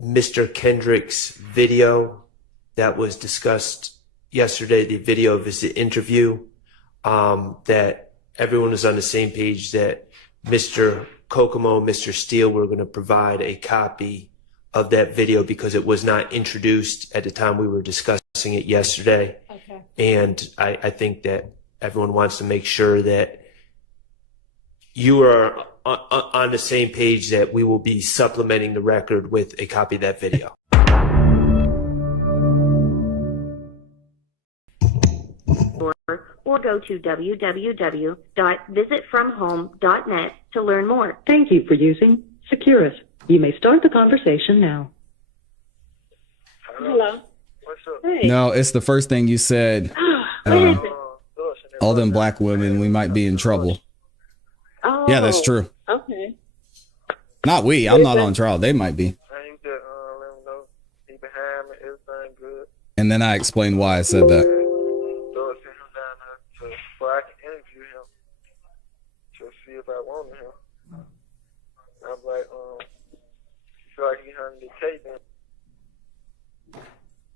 Mr. Kendrick's video that was discussed yesterday, the video of his interview, that everyone was on the same page that Mr. Kokomo and Mr. Steele were going to provide a copy of that video because it was not introduced at the time we were discussing it yesterday. Okay. And I think that everyone wants to make sure that you are on the same page that we will be supplementing the record with a copy of that video. Or go to www.visitfromhome.net to learn more. Thank you for using Securus. You may start the conversation now. Hello. What's up? Hey. No, it's the first thing you said. What is it? All them black women, we might be in trouble. Oh. Yeah, that's true. Okay. Not we. I'm not on trial. They might be. I ain't just let him know he behind me, everything good. And then I explained why I said that. So send him down there so I can interview him to see if I want him. I'm like, you feel like he hunting the tape then.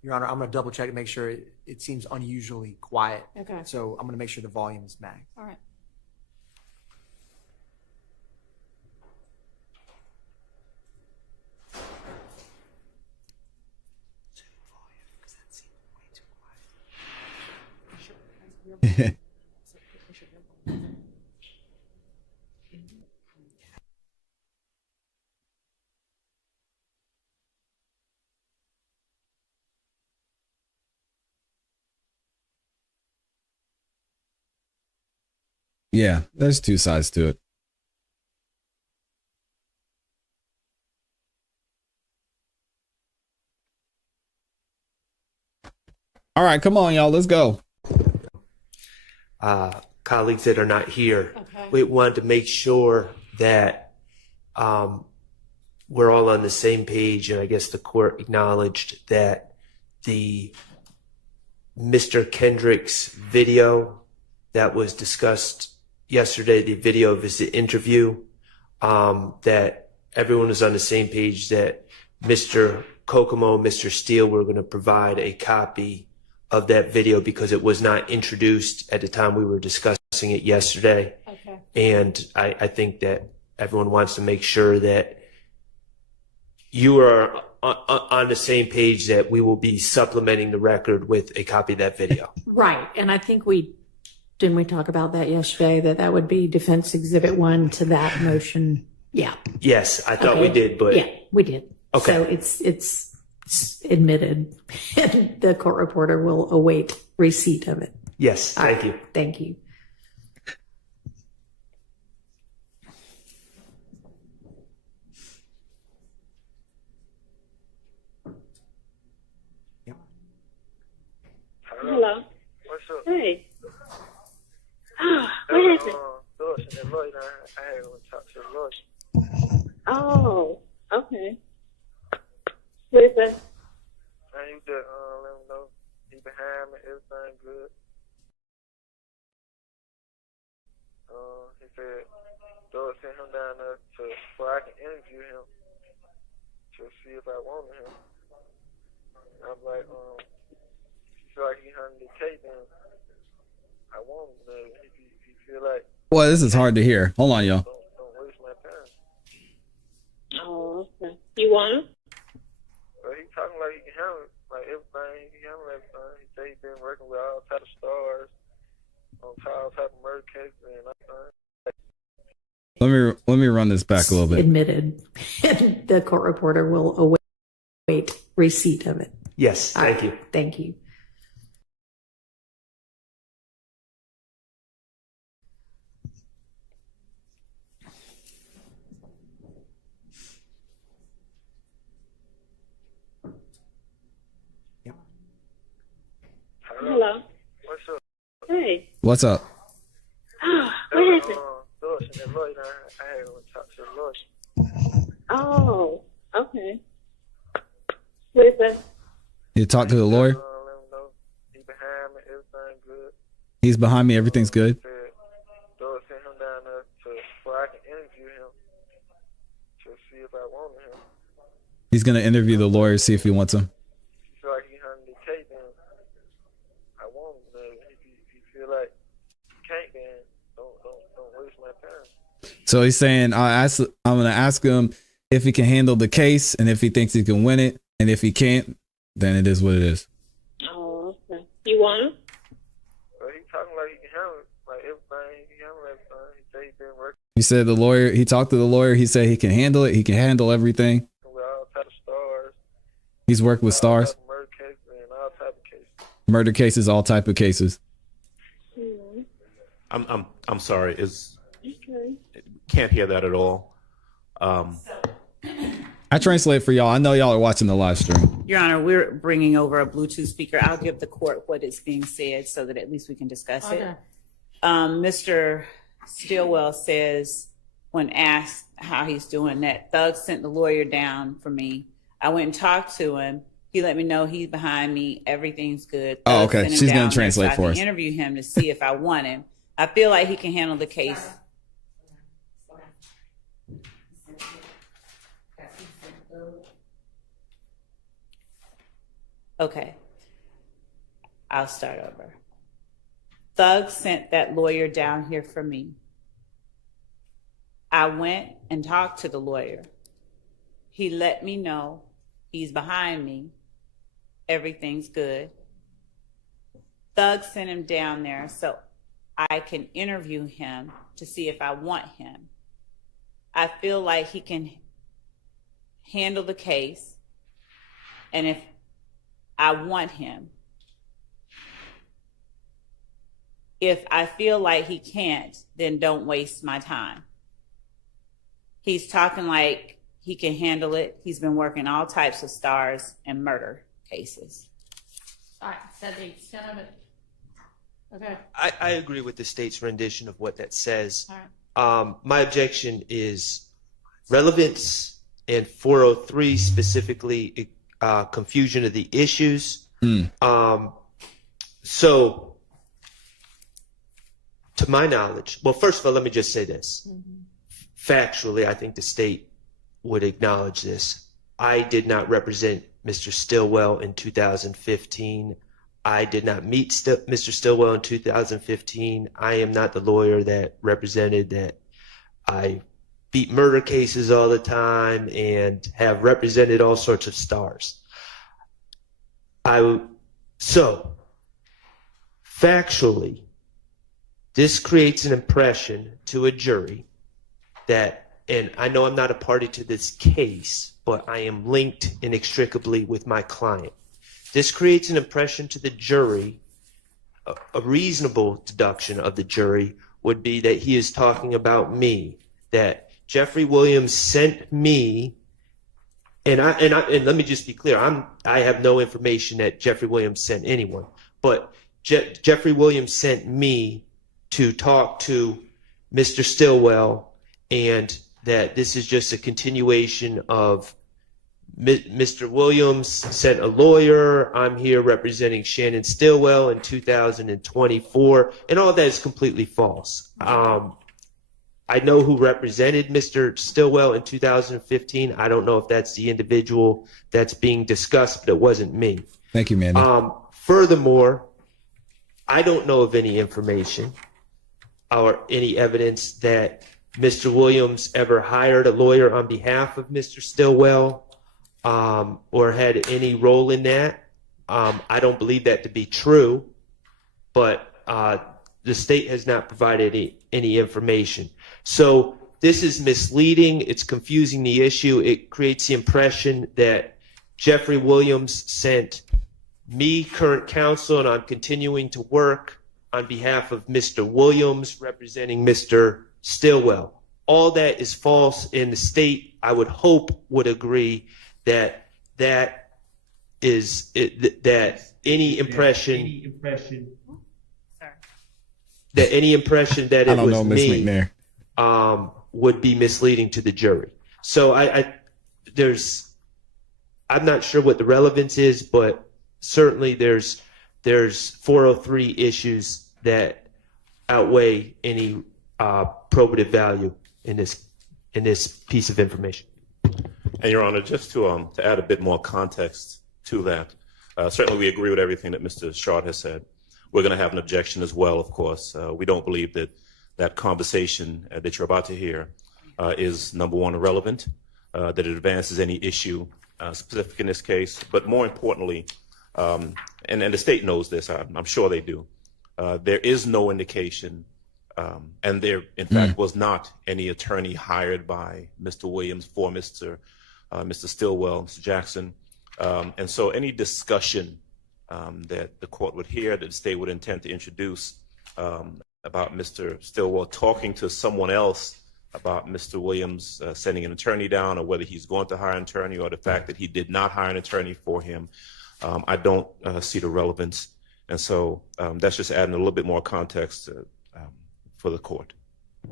Your Honor, I'm going to double check to make sure it seems unusually quiet. Okay. So I'm going to make sure the volume is maxed. All right. Yeah, there's two sides to it. All right, come on, y'all. Let's go. Colleagues that are not here, Okay. we wanted to make sure that we're all on the same page, and I guess the court acknowledged that the Mr. Kendrick's video that was discussed yesterday, the video of his interview, that everyone was on the same page that Mr. Kokomo and Mr. Steele were going to provide a copy of that video because it was not introduced at the time we were discussing it yesterday. Okay. And I think that everyone wants to make sure that you are on the same page that we will be supplementing the record with a copy of that video. Right. And I think didn't we talk about that yesterday, that would be Defense Exhibit 1 to that motion? Yeah. Yes, I thought Okay. we did, but Yeah, we did. Okay. So it's admitted, and the court reporter will await receipt of it. yes, All thank right. you. Thank you. Hello. What's up? Hey. What is it? Lewis and that lawyer, I had to talk to the lawyer. Oh, okay. What is it? I ain't just let him know he behind me, everything good. He said, Lord send him down there so I can interview him to see if I want him. I'm like, you feel like he hunting the tape then I want him. If you feel like Well, this is hard to hear. Hold on, y'all. don't waste my time. Oh, okay. You want him? But he talking like he can handle it, like everything. He can handle everything. He say he been working with all type of stars on all type of murder cases and everything. Let me run this back a little bit. Admitted, and the court reporter will await receipt of it. Yes, All thank right. you. Thank you. Hello. What's up? Hey. What's up? What is it? Lewis and that lawyer, I had to talk to the lawyer. Oh, okay. What is it? You talk to the lawyer? Let him know he behind me, everything good. He's behind me. Everything's good. He said, Lord send him down there so I can interview him to see if I want him. He's gonna interview the lawyer, see if he wants him. If you feel like he handled the case, then I want him. But if you feel like you can't, then don't waste my time. So he's saying I'm gonna ask him if he can handle the case and if he thinks he can win it, and if he can't, then it is what it is. Oh, okay. You want him? But he talking like he can handle it, like everything. He can handle everything. He said he been working He said the lawyer. He talked to the lawyer. He said he can handle it. He can handle everything. with all type of stars, He's worked with all stars, type of murder cases, and all type of cases. murder cases, all type of cases. I'm sorry. Okay. Can't hear that at all. I translate for y'all. I know y'all are watching the live stream. Your Honor, we're bringing over a Bluetooth speaker. I'll give the court what is being said so that at least we can discuss it. Mr. Stillwell says, when asked how he's doing, that Thug sent the lawyer down for me. I went and talked to him. He let me know he's behind me. Everything's good. Oh, Thug okay. sent him She's down gonna there translate so for I us. can interview him to see if I want him. I feel like he can handle the case. Okay. I'll start over. Thug sent that lawyer down here for me. I went and talked to the lawyer. He let me know he's behind me. Everything's good. Thug sent him down there so I can interview him to see if I want him. I feel like he can handle the case, and if I want him. If I feel like he can't, then don't waste my time. He's talking like he can handle it. He's been working all types of stars and murder cases. All right, said the extent of it. Okay. I agree with the state's rendition of what that says. All right. My objection is relevance and 403 specifically, confusion of the issues. So, to my knowledge, well, first of all, let me just say this. Factually, I think the state would acknowledge this. I did not represent Mr. Stillwell in 2015. I did not meet Mr. Stillwell in 2015. I am not the lawyer that represented that. I beat murder cases all the time and have represented all sorts of stars. So, factually, this creates an impression to a jury that, and I know I'm not a party to this case, but I am linked inextricably with my client. This creates an impression to the jury. A reasonable deduction of the jury would be that he is talking about me, that Jeffrey Williams sent me, and let me just be clear, I have no information that Jeffrey Williams sent anyone, but Jeffrey Williams sent me to talk to Mr. Stillwell, and that this is just a continuation of Mr. Williams sent a lawyer. I'm here representing Shannon Stillwell in 2024, and all that is completely false. I know who represented Mr. Stillwell in 2015. I don't know if that's the individual that's being discussed, but it wasn't me. Thank you, Mandy. Furthermore, I don't know of any information or any evidence that Mr. Williams ever hired a lawyer on behalf of Mr. Stillwell, or had any role in that. I don't believe that to be true, but the state has not provided any information. So this is misleading. It's confusing the issue. It creates the impression that Jeffrey Williams sent me, current counsel, and I'm continuing to work on behalf of Mr. Williams representing Mr. Stillwell. All that is false, and the state, I would hope, would agree that any impression that I it don't was know, Miss me McNair. would be misleading to the jury. So I'm not sure what the relevance is, but certainly there's 403 issues that outweigh any probative value in this piece of information. And Your Honor, just to add a bit more context to that, certainly we agree with everything that Mr. Shard has said. We're going to have an objection as well, of course. We don't believe that that conversation that you're about to hear is, number one, irrelevant, that it advances any issue specific in this case, but more importantly, and the state knows this, I'm sure they do, there is no indication, and there, in fact, was not any attorney hired by Mr. Williams for Mr. Stillwell, Mr. Jackson. And so any discussion that the court would hear, that the state would intend to introduce about Mr. Stillwell talking to someone else about Mr. Williams sending an attorney down, or whether he's going to hire an attorney, or the fact that he did not hire an attorney for him, I don't see the relevance. And so that's just adding a little bit more context for the court.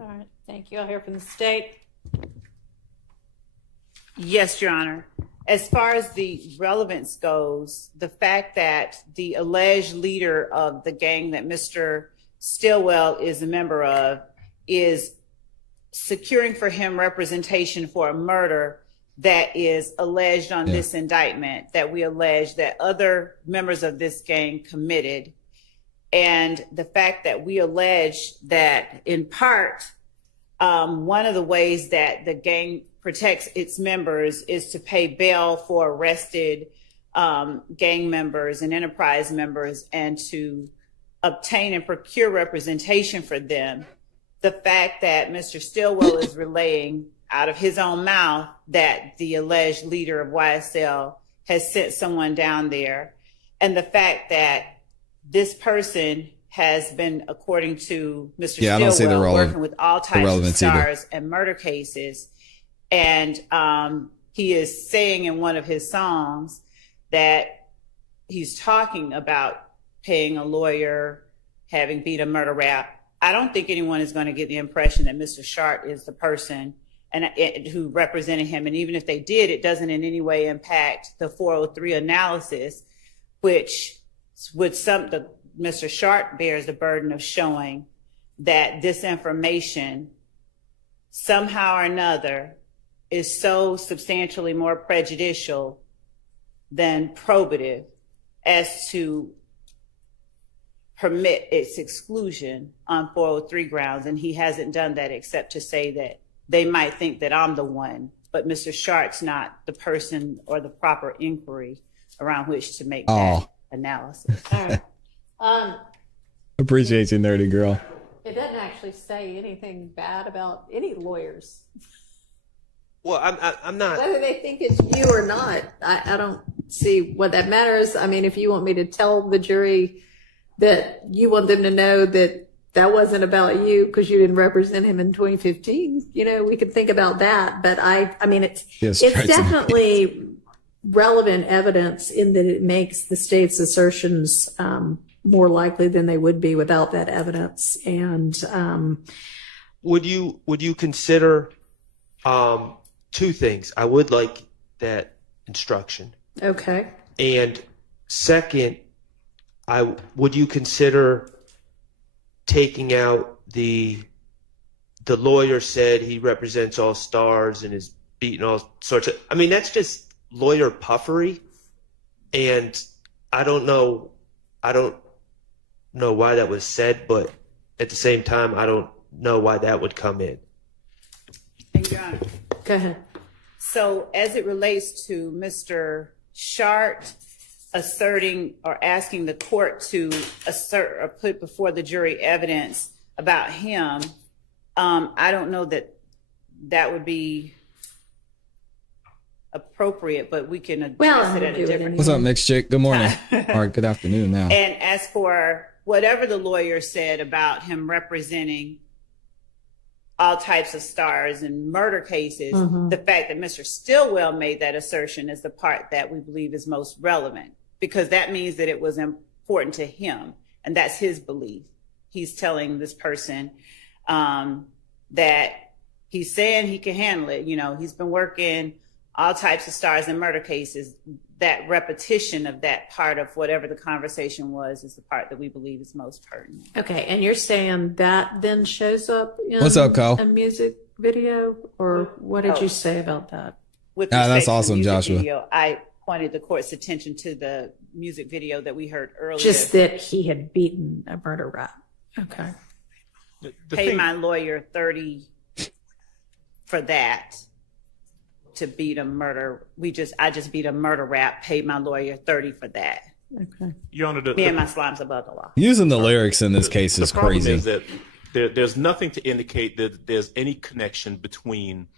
All right, thank you. I'll hear from the state. Yes, Your Honor. As far as the relevance goes, the fact that the alleged leader of the gang that Mr. Stillwell is a member of is securing for him representation for a murder that is alleged on this indictment, that we allege that other members of this gang committed. And the fact that we allege that, in part, one of the ways that the gang protects its members is to pay bail for arrested gang members and enterprise members, and to obtain and procure representation for them. The fact that Mr. Stillwell is relaying out of his own mouth that the alleged leader of YSL has sent someone down there, and the fact that this person has been, according to Mr. Stillwell, working with all types of stars and murder cases. And he is saying in one of his songs that he's talking about paying a lawyer, having beat a murder rap. I don't think anyone is going to get the impression that Mr. Shart is the person who represented him. And even if they did, it doesn't in any way impact the 403 analysis, which would Mr. Shart bears the burden of showing that this information somehow or another is so substantially more prejudicial than probative as to permit its exclusion on 403 grounds. And he hasn't done that except to say that they might think that I'm the one, but Mr. Shart's not the person or the proper inquiry around which to make that analysis. All right. Appreciate you, nerdy girl. It doesn't actually say anything bad about any lawyers. Well, I'm not. Whether they think it's you or not, I don't see what that matters. I mean, if you want me to tell the jury that you want them to know that that wasn't about you because you didn't represent him in 2015, we could think about that. But I mean, it's definitely relevant evidence in that it makes the state's assertions more likely than they would be without that evidence. And would you consider two things? I would like that instruction. Okay. And second, would you consider taking out the lawyer said he represents all stars and is beating all sorts of, I mean, that's just lawyer puffery. And I don't know why that was said, but at the same time, I don't know why that would come in. Thank you, Your Honor. Go ahead. So as it relates to Mr. Shart asserting or asking the court to assert or put before the jury evidence about him, I don't know that would be appropriate, but we can address it at a different time. What's up, next chick? Good morning. Or good afternoon now. And as for whatever the lawyer said about him representing all types of stars and murder cases, the fact that Mr. Stillwell made that assertion is the part that we believe is most relevant, because that means that it was important to him, and that's his belief. He's telling this person that he's saying he can handle it. He's been working all types of stars and murder cases. That repetition of that part of whatever the conversation was is the part that we believe is most pertinent. Okay, and you're saying that then shows up in What's up, Kyle? a music video, or what did you say about that? with Ah, that's respect to the awesome, music Joshua. video, I pointed the court's attention to the music video that we heard earlier. Just that he had beaten a murder rap. Okay. Pay my lawyer $30 for that to beat a murder. I just beat a murder rap. Paid my lawyer $30 for that. Okay. Your Honor, Me and my slimes above the law. Using the lyrics in this case is the problem crazy. is that there's nothing to indicate that there's any connection between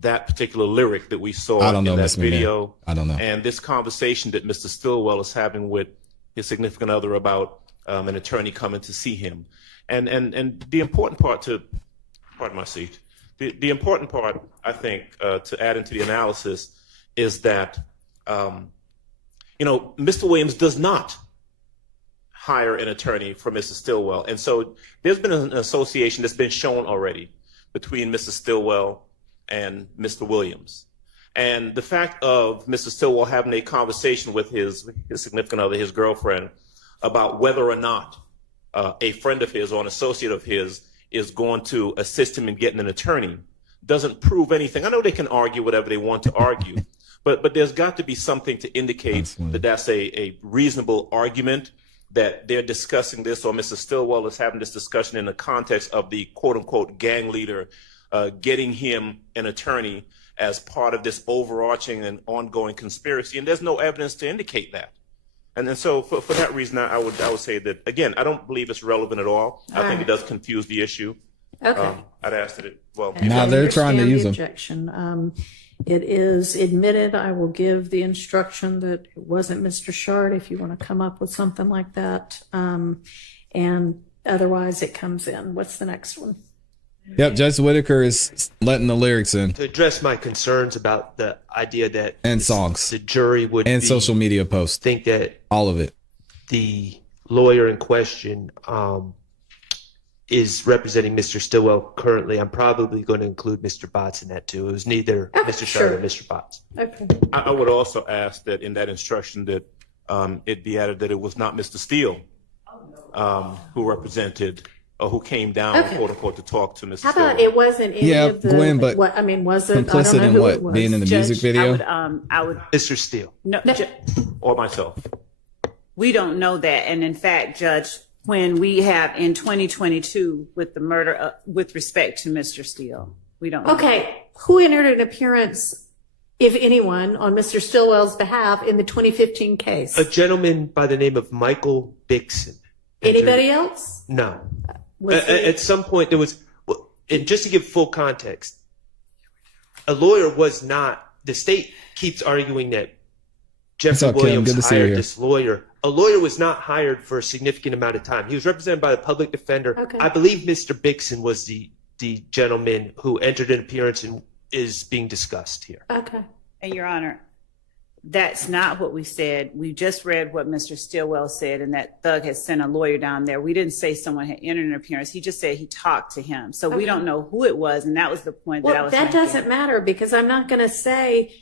that particular lyric that we saw I don't know, in that Ms. McMahon. video I don't know. and this conversation that Mr. Stillwell is having with his significant other about an attorney coming to see him. And the important part to, pardon my seat, the important part, I think, to add into the analysis is that, Mr. Williams does not hire an attorney for Mr. Stillwell. And so there's been an association that's been shown already between Mr. Stillwell and Mr. Williams. And the fact of Mr. Stillwell having a conversation with his significant other, his girlfriend, about whether or not a friend of his or an associate of his is going to assist him in getting an attorney doesn't prove anything. I know they can argue whatever they want to argue, but there's got to be something to indicate that that's a reasonable argument that they're discussing this, or Mr. Stillwell is having this discussion in the context of the quote-unquote gang leader getting him an attorney as part of this overarching and ongoing conspiracy, and there's no evidence to indicate that. And then so for that reason, I would say that, again, I don't believe it's relevant at all. I think it does confuse the issue. Okay. I'd ask that it, well. Now they're trying to Understand use the them. objection. It is admitted. I will give the instruction that it wasn't Mr. Shard if you want to come up with something like that. And otherwise it comes in. What's the next one? Yep, Judge Whitaker is letting the lyrics in. To address my concerns about the idea that And songs. the jury would And social media posts. think that All of it. the lawyer in question is representing Mr. Stillwell currently, I'm probably going to include Mr. Botts in that too. It was neither Mr. Shard or Mr. Botts. Okay. I would also ask that in that instruction that it be added that it was not Mr. Steele who represented or who came down, quote unquote, to talk to Mr. How Stillwell. about it wasn't any Yeah, of the, Gwen, but what, I mean, was it? complicit I don't know in who what? it was. Being in the music video? I would Mr. Steele. no. Or myself. We don't know that. And in fact, Judge, when we have in 2022 with the murder with respect to Mr. Steele, we don't know. Okay. Who entered an appearance, if anyone, on Mr. Stillwell's behalf in the 2015 case? A gentleman by the name of Michael Bixon. Anybody else? No. Was At some point there was, and just to give full context, a lawyer was not, the state keeps arguing that Jeffrey What's up, Kim? Williams Good to see you hired here. this lawyer. A lawyer was not hired for a significant amount of time. He was represented by the public defender. Okay. I believe Mr. Bixon was the gentleman who entered an appearance and is being discussed here. Okay. And Your Honor, that's not what we said. We just read what Mr. Stillwell said, and that Thug had sent a lawyer down there. We didn't say someone had entered an appearance. He just said he talked to him. So we don't know who it was, and that was the point that I Well, was that making. doesn't matter because I'm not going to say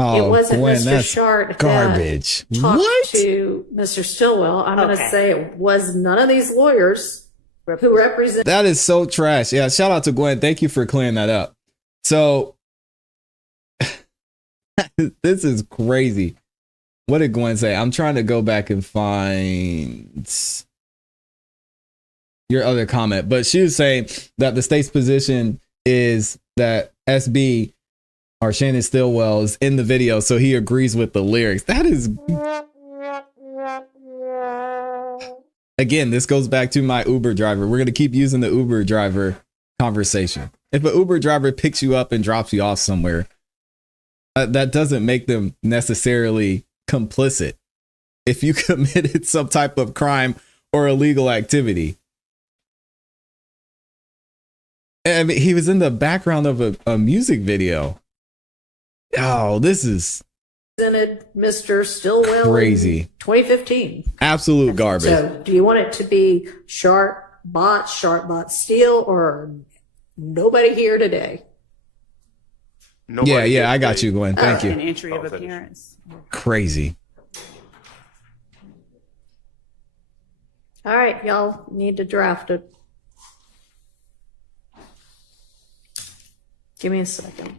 Oh, it wasn't Gwen, Mr. that's Shard garbage. that talked What? to Mr. Stillwell. I'm going to Okay. say it was none of these lawyers who represent. That is so trash. Yeah, shout out to Gwen. Thank you for clearing that up. So this is crazy. What did Gwen say? I'm trying to go back and find your other comment, but she was saying that the state's position is that SB or Shannon Stillwell is in the video, so he agrees with the lyrics. That is, again, this goes back to my Uber driver. We're going to keep using the Uber driver conversation. If an Uber driver picks you up and drops you off somewhere, that doesn't make them necessarily complicit if you committed some type of crime or illegal activity. I mean, he was in the background of a music video. Oh, this is Represented Mr. Stillwell crazy. in 2015. Absolute garbage. So do you want it to be Sharp Bot Steele, or nobody here today? Nobody Yeah, I did got say- you, Gwen. Thank An you. entry of Oh, finish. appearance. Crazy. All right, y'all need to draft it. Give me a second.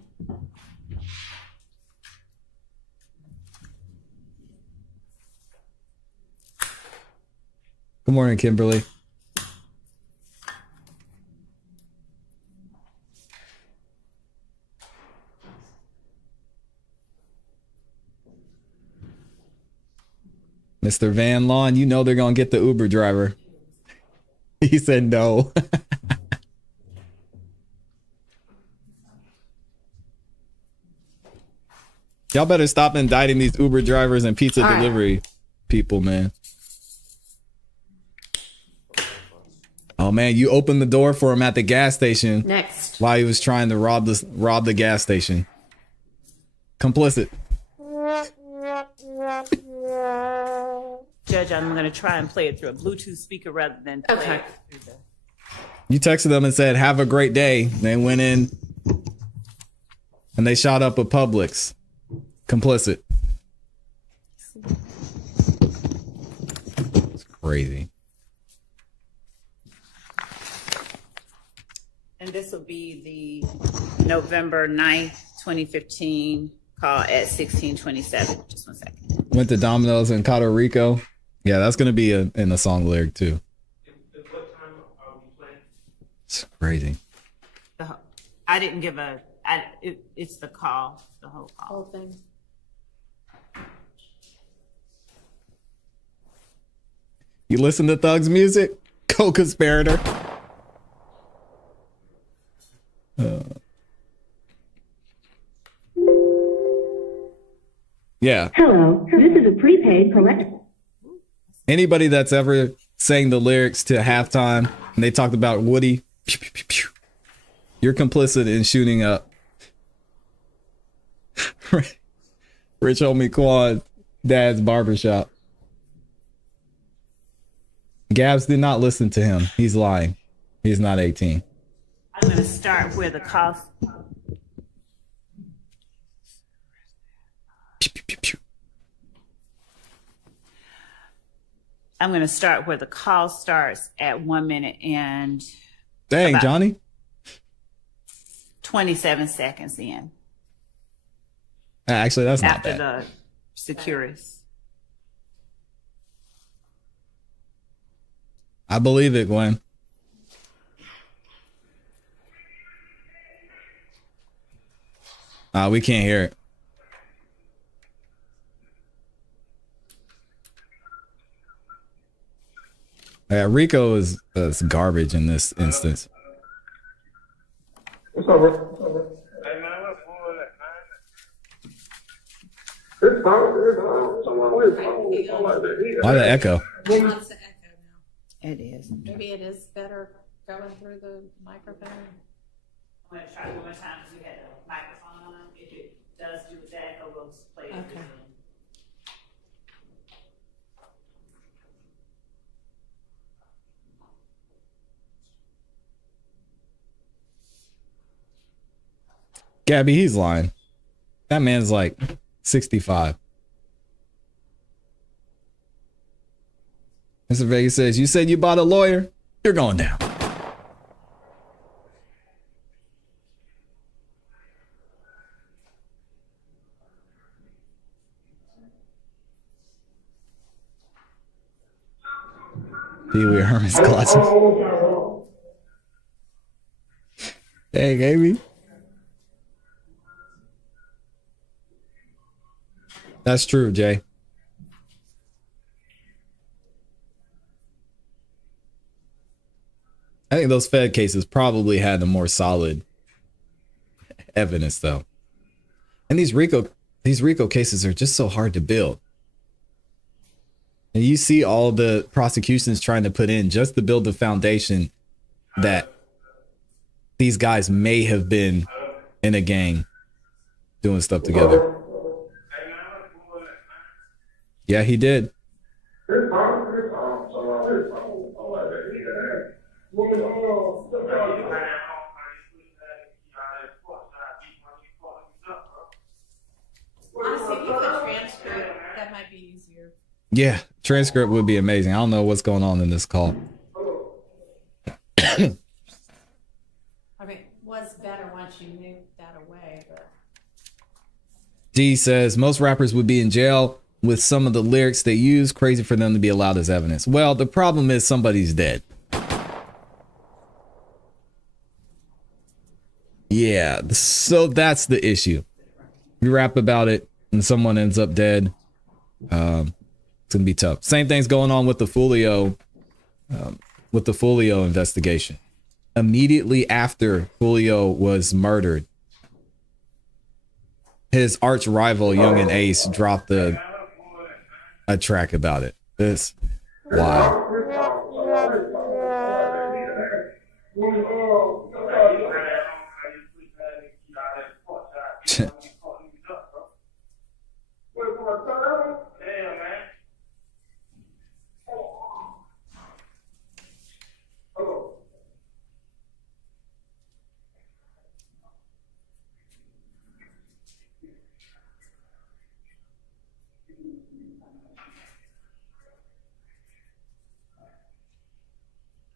Good morning, Kimberly. Mr. Van Lawn, you know they're going to get the Uber driver. He said no. Y'all better stop indicting these Uber drivers and pizza delivery people, man. Oh man, you opened the door for him at the gas station. Next. While he was trying to rob the gas station. Complicit. Judge, I'm going to try and play it through a Bluetooth speaker rather than play it through the... You texted them and said, "Have a great day." They went in and they shot up a Publix. Complicit. It's crazy. And this will be the November 9th, 2015 call at 1627. Just 1 second. Went to Domino's in Puerto Rico. Yeah, that's going to be in the song lyric too. What time are we playing? It's crazy. I didn't give a... it's the call, the whole call. Whole thing. You listen to Thug's music? Co-conspirator. Yeah. Hello, this is a prepaid collectible. Anybody that's ever sang the lyrics to Halftime and they talked about Woody, pew, pew, pew, pew, you're complicit in shooting up Rich Homie Quad's dad's barbershop. Gabs did not listen to him. He's lying. He's not 18. I'm going to start where the call... I'm going to start where the call starts at 1 minute and... Dang, Johnny. 27 seconds in. Actually, that's not after bad. the Securus. I believe it, Gwen. We can't hear it. Yeah, Rico is garbage in this instance. What's up, bro? Hey, man, what's Why the echo? It's the echo now. It is. Maybe it is better going through the microphone. I'm going to try one more time because we had a microphone on. If it does do the echo, we'll play it. Okay. Gabby, he's lying. That man's like 65. Mr. Vegas says, "You said you bought a lawyer? You're going down." Pee Wee Herman's glasses. Dang, Amy. That's true, Jay. I think those Fed cases probably had the more solid evidence, though. And these RICO cases are just so hard to build. And you see all the prosecutions trying to put in just to build the foundation that these guys may have been in a gang doing stuff together. Yeah, he did. Honestly, if you put transcript, that might be easier. Yeah, transcript would be amazing. I don't know what's going on in this call. I mean, it was better once you moved that away, but D says most rappers would be in jail with some of the lyrics they use. Crazy for them to be allowed as evidence. Well, the problem is somebody's dead. Yeah, so that's the issue. You rap about it and someone ends up dead. It's gonna be tough. Same thing's going on with the Fulio investigation. Immediately after Fulio was murdered, his arch rival Young and Ace dropped a track about it. It's wild.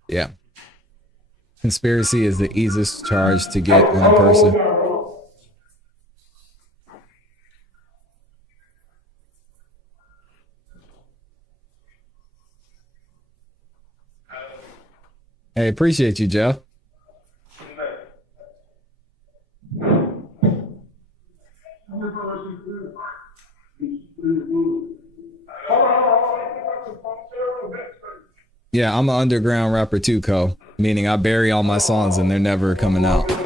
Yeah. Conspiracy is the easiest charge to get on a person. Hey, appreciate you, Jeff. Yeah, I'm an underground rapper too, Co. Meaning I bury all my songs and they're never coming out.